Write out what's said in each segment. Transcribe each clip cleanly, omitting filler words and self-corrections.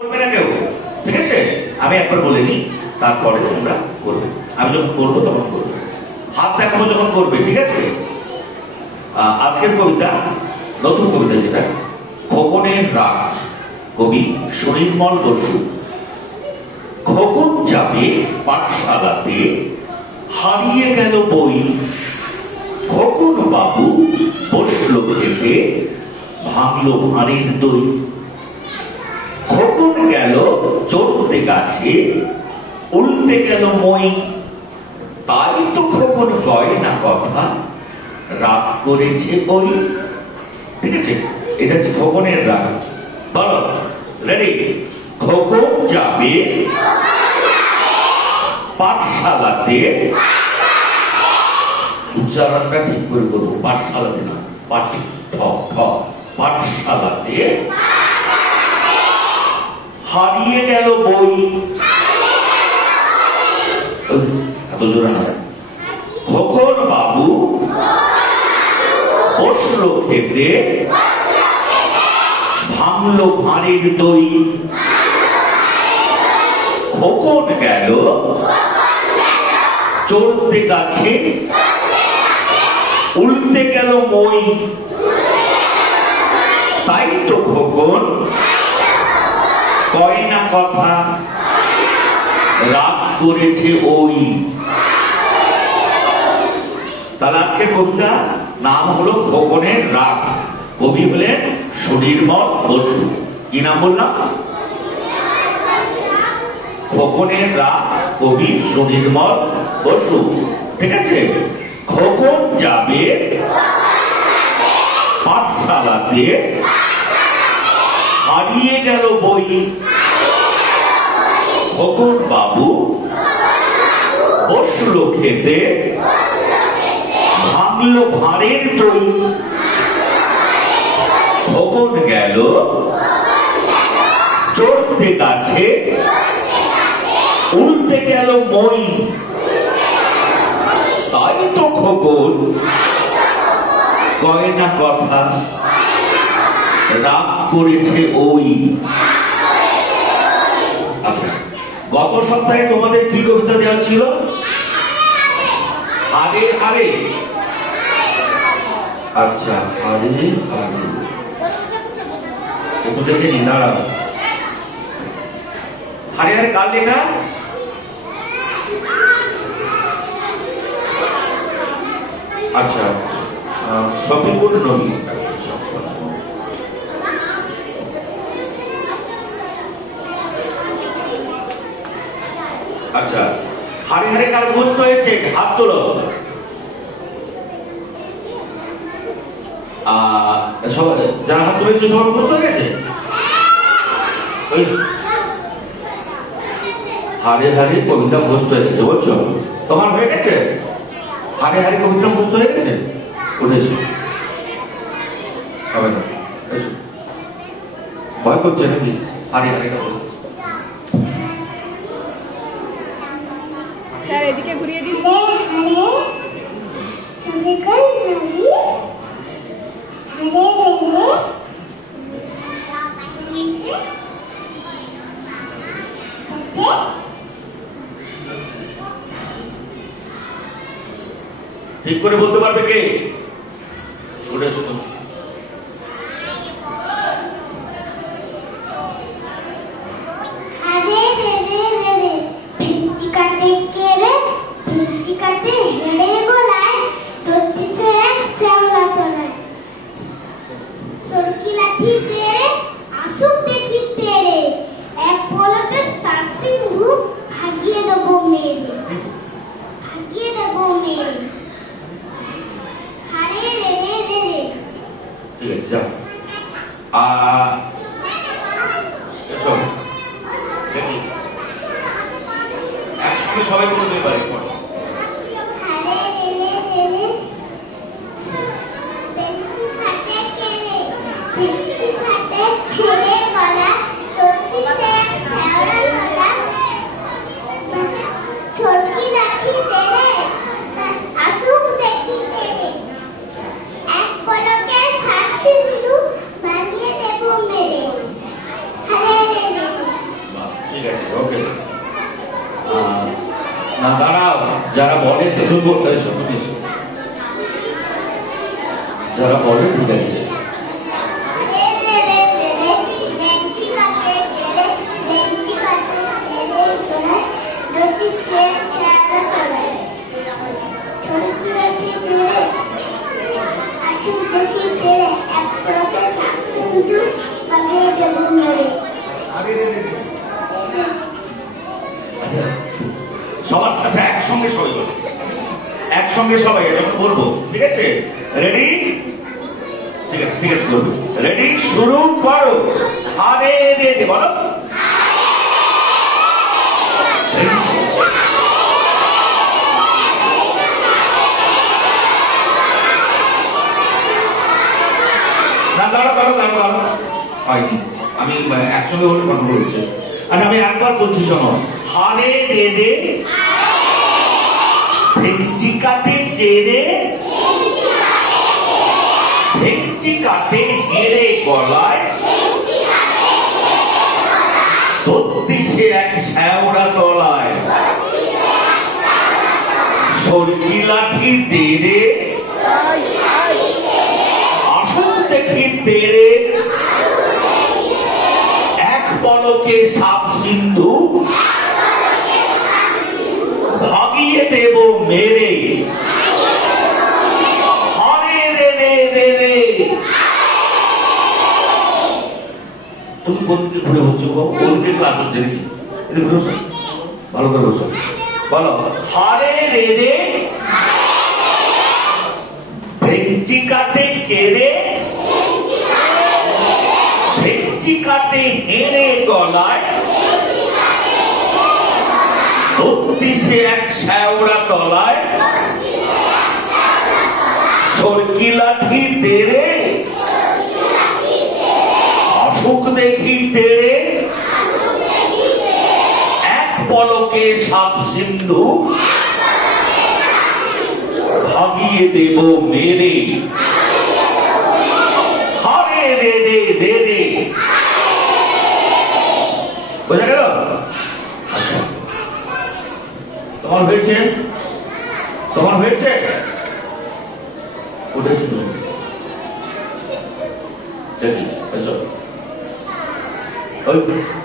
করবে না কেউ, ঠিক আছে? আমি একবার বলে নিই, তারপরে তোমরা করবে। আমি যখন করবো তখন করবে, হাত দেখাবো যখন করবে, ঠিক আছে? আজকের কবিতা, নতুন কবিতা যেটা, খোকনের রাগ, কবি সুনির্মল বসু। খোকন যাবে পাঠশালাতে, হারিয়ে গেল বই। খোকন বাবু বসলো খেতে, ভাঙলো ভাঁড়ের দই। খোকন গেল চড়তে গাছে, উল্টে গেল মই। তাই তো খোকন কয় না কথা, রাগ করেছে ওই। ঠিক আছে, এটা হচ্ছে খোকনের রাগ। বলো, রেডি? খোকন যাবে পাঠশালাতে, উচ্চারণটা ঠিক করে করবো, পাঠশালাতে না, পাঠশালাতে হারিয়ে গেল বই। এত জোরে না। খোকন বাবু বসলো খেতে, ভাঙলো ভাঁড়ের দই। খোকন গেল চড়তে গাছে, উল্টে গেল মই। তাই তো খোকন কয় না কথা, রাগ করেছে ওই। তাহলে আজকের কবিতা নাম হলো খোকনের রাগ। কবি হলেন সুনির্মল বসু। কি নাম বললাম? খোকনের রাগ, কবি সুনির্মল বসু। ঠিক আছে? খোকন যাবে পাঠশালাতে, হারিয়ে গেল বই। খোকন বাবু বসলো খেতে, ভাঙলো ভাঁড়ের দই। খোকন গেল চড়তে গাছে, উল্টে গেল মই। তাই তো খোকন কয় না কথা, রাগ করেছে ওই। আচ্ছা, গত সপ্তাহে তোমাদের কি কবিতা দেওয়া ছিল? আরে আরে। আচ্ছা, আরে আরে দেখে নি, দাঁড়াও। আরে আরে কার লেখা? আচ্ছা, শফিকুর নবী। আচ্ছা, হারে হারে কার মুখস্থ হয়েছে? হাত তোলো। যারা হাত তুলেছে সবার মুখস্থ হয়ে গেছে? হারে হারে কবিতা মুখস্থ হয়ে গেছে, বলছো? তোমার হয়ে গেছে? হারে হারে কবিতা মুখস্থ হয়ে গেছে? উঠেছে? হবে না, ভয় করছে নাকি? হারে হারে স্যার এদিকে ঘুরিয়ে দিন। ঠিক করে বলতে পারবে কে? উঠে এসো। ঠিক আছে, যাও। সবাই বলতে পারে। এক না দাঁড়াও, যারা বলে তুমি বলতে যারা বলে ঠিক আছে। সবার কাছে একসঙ্গে সবাই বলছে, একসঙ্গে সবাই এটা বলবো, ঠিক আছে? রেডি? ঠিক আছে, ঠিক আছে, করবো। রেডি, শুরু করো। আরে রে রে বলো। না দাঁড়ো দাঁড়ো দাঁড়ো দাঁড়ো, হয়নি। আমি একসঙ্গে বলে কথা বলছি। আর আমি একবার বলছি, শোনো। হারে রে রে, ভেঞ্চি কাটে কেড়ে, ভেঞ্চি কাটে হেরে গলায়, সত্যি সে এক শ্যাওড়া তলায়, সরকি লাঠি দেরে, আসল দেখি তেরে, এক পলকে সাপ সিন্ধু, ভাগিয়ে দেব মেরে, হরে রে রে রে রে। তুমি কোনদিকে ঘুরে বলছো? কোনদিকে ক্লাস হচ্ছে নাকি? ভালো করে বসো, বলো। হরে রে রে, ভেঞ্চি কাটে কেড়ে, ভেঞ্চি কাটে হেরে গলায়, সত্যি সে এক শ্যাওড়া তলায়, সরকি লাঠি তেরে, অসুখ দেখি তেরে, এক পলকে সাপ সিন্ধু, ভাগিয়ে দেব মেরে, হরে রে রে রে রে। বোঝা গেল? তোমার হয়েছে? তোমার হয়েছে? উঠেছে তুমি? দেখি এসো। ওই দিকটাই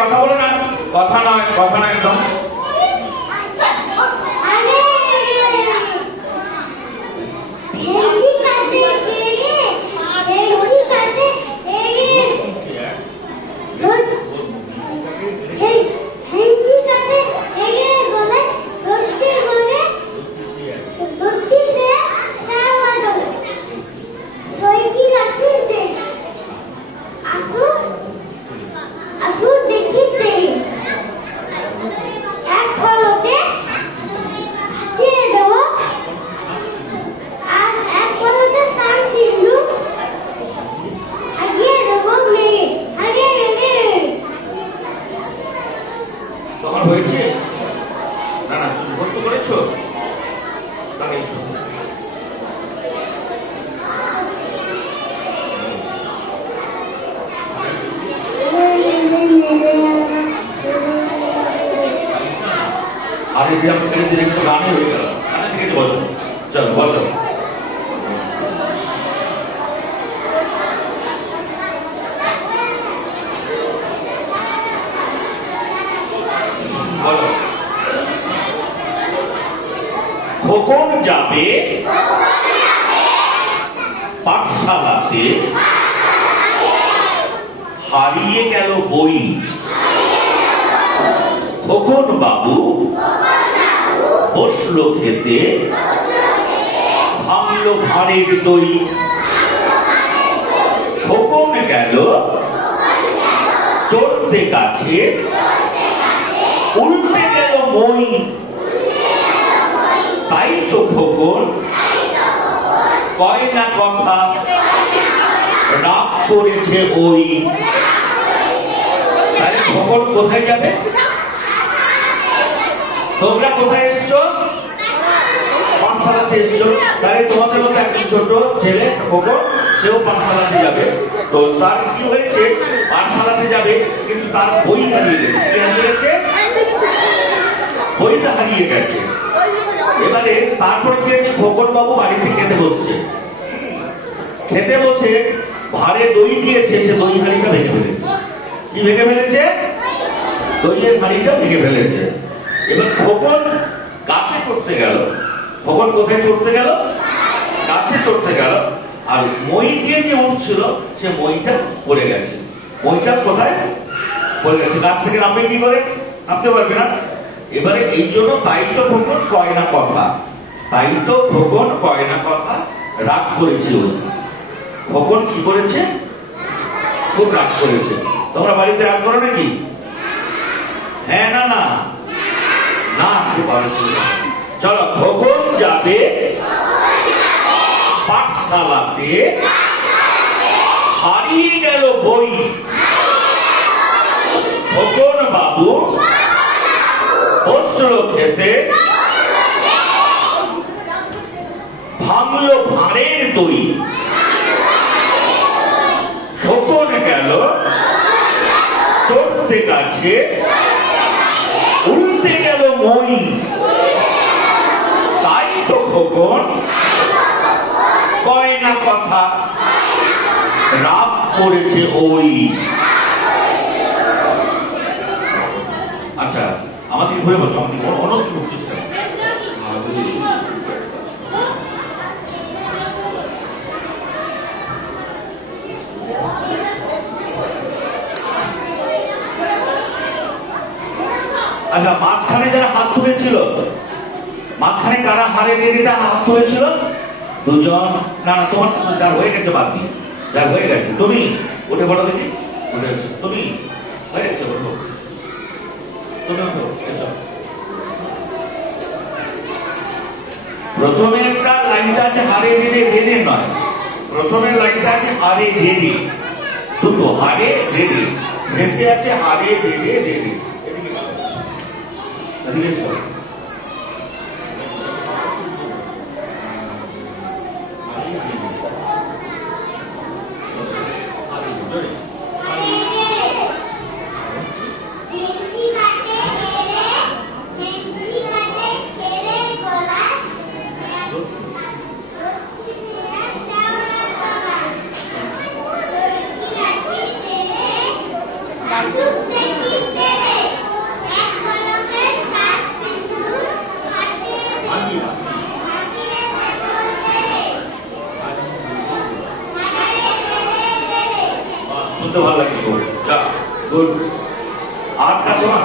কথা বলো না, কথা নয়, কথা নয় একদম। তোমার হয়েছে? না না, তুমি মুখস্থ করেছো? তাহলে আর এই গ্রাম ছেড়ে দিলে কিন্তু গানই হয়ে গেল। গানে থেকে বসো, চলো বসো। বলো। খোকন যাবে পাঠশালাতে, হারিয়ে গেল বই। খোকন বাবু বসলো খেতে, ভাঙলো ভাঁড়ের দই। খোকন গেল চড়তে গাছে, উল্টে গেল মই। তাই তো খোকন কয় না কথা, রাগ করেছে ওই। তাহলে খোকন কোথায় যাবে? তোমরা কোথায় এসছো? পাঠশালাতে এসছো। তাহলে তোমাদের মতো একটি ছোট ছেলে খোকন, সেও পাঠশালাতে যাবে। তো তার কি হয়েছে? পাঠশালাতে যাবে, কিন্তু তার বই হারিয়ে গেছে। কি হারিয়ে গেছে? বইটা হারিয়ে গেছে। এবারে তারপরে কি হয়েছে? খোকন বাবু বাড়িতে খেতে বসছে। খেতে বসে ভাঁড়ে দই দিয়েছে, সে দই হাঁড়িটা ভেঙে ফেলেছে। কি ভেঙে ফেলেছে? দইয়ের হাঁড়িটা ভেঙে ফেলেছে। এবার খোকন গাছে চড়তে গেল। খোকন কোথায় চড়তে গেল? গাছে চড়তে গেল। আর মই দিয়ে যে উঠছিল, সে মইটা পড়ে গেছে। মইটা কোথায় পড়ে গেছে? গাছ থেকে নামবে কি করে? নামতে পারবে না। এবারে এই জন্য তাই তো খোকন কয় না কথা, তাই তো খোকন কয় না কথা, রাগ করেছে ওই। খোকন কি করেছে? খুব রাগ করেছে। তোমরা বাড়িতে রাগ করো নাকি? হ্যাঁ না না না, চলো। খোকন যাবে পাঠশালাতে, হারিয়ে গেল বই। খোকন বাবু বসলো খেতে, ভাঙলো ভাঁড়ের দই। খোকন গেল চড়তে গাছে, উল্টে গেল মই। তাই তো খোকন কয় না কথা, রাগ করেছে ওই। আচ্ছা, আমাদের ঘুরে বসো, আমাদের অনেক করছিস। আচ্ছা, মাঝখানে যারা হাত তুলেছিল, মাঝখানে কারা হারে নেড়েটা হাত তুলেছিল? দুজন। না না, তোমার যার হয়ে গেছে বাদ দিয়ে, যার হয়ে গেছে। তুমি উঠে বলো দেখি, উঠে এসো। তুমি হয়ে গেছে, বলো। তুমি উঠো, এসো। প্রথমে একটা লাইনটা আছে হারে রেড়ে, রেড়ে নয়। প্রথমের লাইনটা আছে হারে রেড়ে, দুটো হারে রেড়ে। শেষে আছে হারে রেড়ে রেড়ে। এদিকে এসো। শুনতে ভালো লাগছে। গুড। আটটা তোমার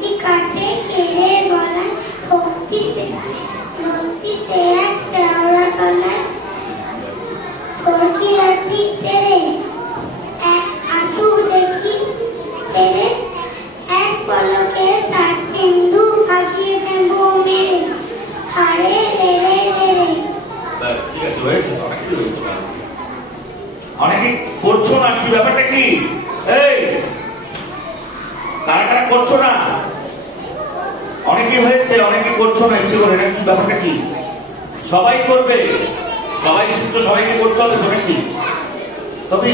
ভক্তি কাটে কেড়ে গলায় ভক্তিতে এক তেওড়া তলায় সরকি রাখি তেরে এক আসু দেখি তেরে এক পলকে তার সিন্ধু ভাগিয়ে দেব মেরে হারে রে ব্যাস ঠিক আছে, হয়েছে, অনেকই হয়েছে। অনেকে করছো না, কি ব্যাপারটা কি? এই কারা কারা করছো না? অনেকে হয়েছে, অনেকে করছো না ইচ্ছে করে, কি ব্যাপারটা কি? সবাই করবে, সবাই শিখতো, সবাইকে করতে হবে তো নাকি? তবে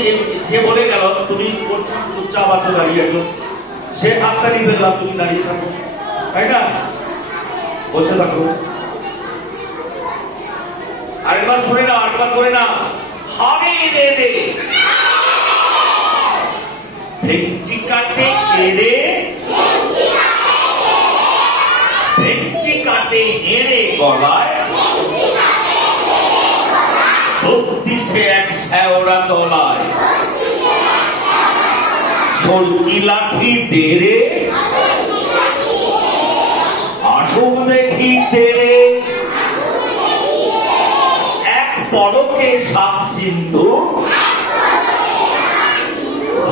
যে বলে গেল তুমি করছো চুপচাপ আছো, দাঁড়িয়ে আছো, সে হাততালি পেল, তুমি দাঁড়িয়ে থাকো, তাই না? বসে থাকো। আরেকবার শুনে না, আরেকবার করে না। হারে রে রে ভেঞ্চি কাটে কেড়ে ভেঞ্চি কাটে এড়ে গলায় ভক্তি সে এক শ্যাওড়া তলায় সলকি লাঠি দেরে আসুক দেখি তেরে এক পলকে সাপ সিন্ধু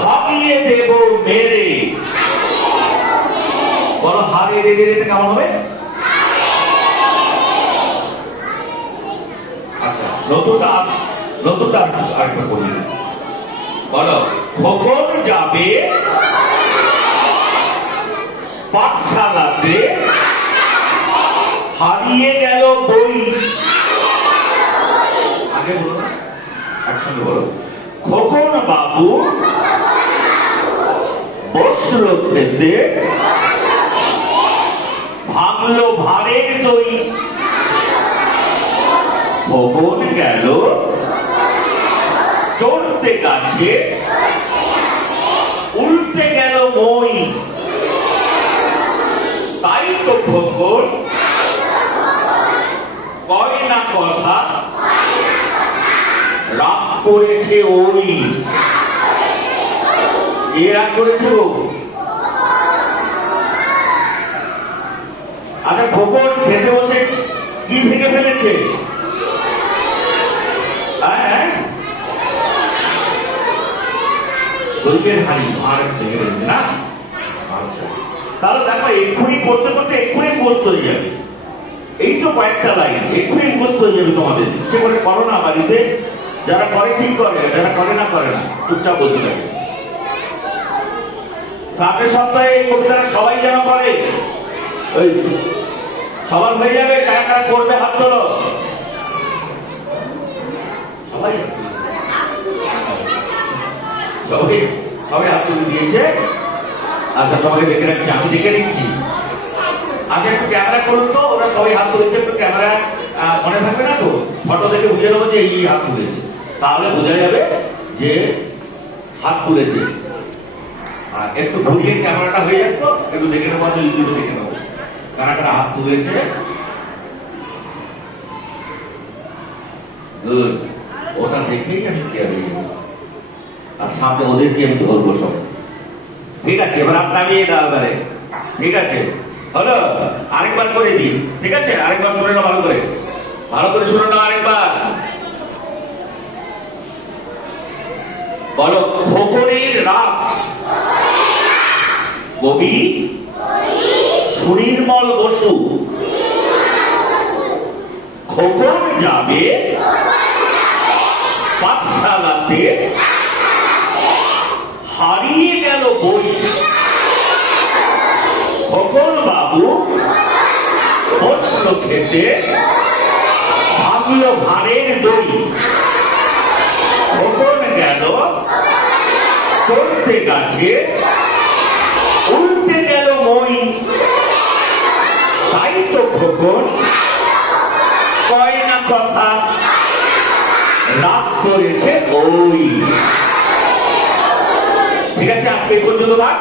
ভাবিয়ে দেব মেরে। বলো হারে রে রে কেমন হবে? আচ্ছা, নতুনটা আরেকটা বলি। বলো খোকন যাবে পাঠশালাতে হারিয়ে গেল বই। আগে বলো, একসঙ্গে বলো। খোকন বাবু বসল খেতে ভাঙলো ভারের দই। খোকন গেল চড়তে গাছে উল্টে গেল মই। তাই তো খোকন কয় না কথা রাগ করেছে ওই। এ রাগ করেছে ও। আচ্ছা, খোকন খেতে বসে কি ভেঙে ফেলেছে? দইয়ের হাড়ি আর ভেঙে ফেলেছে না? আচ্ছা, তাহলে দেখো এক্ষুনি করতে করতে এক্ষুনি মুখস্থ হয়ে যাবে। এই তো কয়েকটা লাইন, এক্ষুনি মুখস্থ হয়ে যাবে তোমাদের। ইচ্ছে করে করো না বাড়িতে, যারা করে ঠিক করে, যারা করে না করে না, চুপচাপ বসে থাকে। সামনের সপ্তাহে এই কবিতাটা সবাই যেন করে। ওই সবার হয়ে যাবে, কারা কারা করবে হাত তোলো। সবাই সবাই সবাই হাত তুলে দিয়েছে। আচ্ছা, তোমাকে দেখে রাখছি, আমি দেখে নিচ্ছি। আচ্ছা, একটু ক্যামেরা করুন তো, ওরা সবাই হাত তুলেছে, একটু ক্যামেরা মনে থাকবে না তো? ফটো দেখে বুঝে নেবো যে এই হাত তুলেছে, তাহলে বোঝা যাবে যে হাত তুলেছে। আর একটু ঘুরিয়ে ক্যামেরাটা হয়ে যাক তো, একটু দেখে নেবো, ইউটিউবে দেখে নেবো কারা কারা হাত তুলেছে। গুড, ওটা দেখেই আমি ক্লিয়ার হয়ে যাবো, আর সামনে ওদেরকে আমি ধরবো সব। ঠিক আছে, এবার নামিয়ে দাও এবারে। ঠিক আছে, হলো? আরেকবার করে দিই, ঠিক আছে? আরেকবার শুনে নাও, ভালো করে, ভালো করে শুনে নাও আরেকবার। বলো খোকনের রাগ কবি সুনির্মল বসু। খোকন যাবে পাঠশালাতে হারিয়ে গেল বই। খোকন বাবু বসল খেতে ভাঙল ভারের দই। খোকন গেল চড়তে গাছে উল্টে গেল মই। তাই তো খোকন কয় না কথা রাগ করেছে ওই। ঠিক আছে, আজকে এই পর্যন্ত থাক।